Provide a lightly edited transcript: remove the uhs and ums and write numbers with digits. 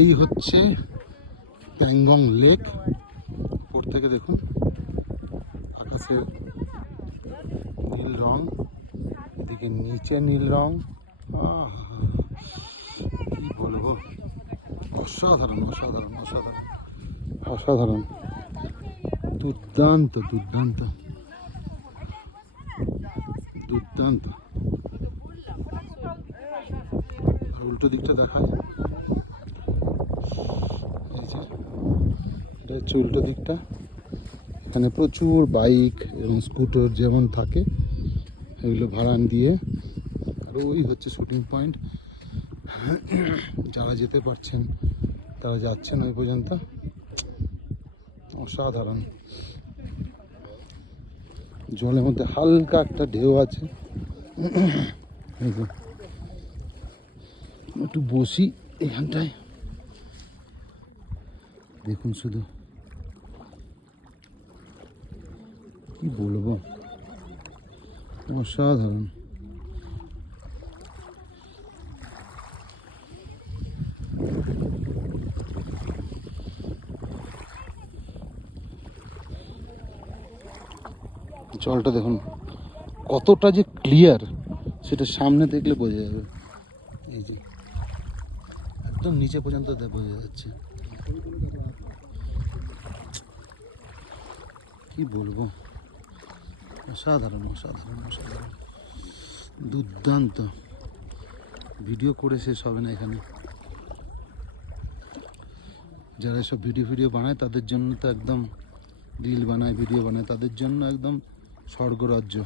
এই হচ্ছে প্যাংগং লেক। উপর থেকে দেখুন আকাশের নীল রং, এদিকে নিচে নীল রং। কি বলবো, অসাধারণ অসাধারণ অসাধারণ অসাধারণ, দুর্দান্ত দুর্দান্ত দুর্দান্ত। উল্টো দিকটা দেখায়, এই যে এটা হচ্ছে উল্টো দিকটা। এখানে প্রচুর বাইক এবং স্কুটার যেমন থাকে এগুলো ভাড়া দিয়ে। আর ওই হচ্ছে শুটিং পয়েন্ট, যারা যেতে পারছেন তারা যাচ্ছেন ওই পর্যন্ত। অসাধারণ, জলের মধ্যে হালকা একটা ঢেউ আছে। একটু বসি এখানটায়, দেখুন শুধু কি বলবো, অসাধারণ। জলটা দেখুন কতটা যে ক্লিয়ার, সেটা সামনে দেখলে বোঝা যাবে। এই যে একদম নিচে পর্যন্ত বোঝা যাচ্ছে। কি বলবো, অসাধারণ অসাধারণ অসাধারণ, দুর্দান্ত। ভিডিও করে শেষ হবে না এখানে। যারা সব ভিডিও বানায় তাদের জন্য তো একদম, রিল বানায় ভিডিও বানায়, তাদের জন্য একদম স্বর্গরাজ্য।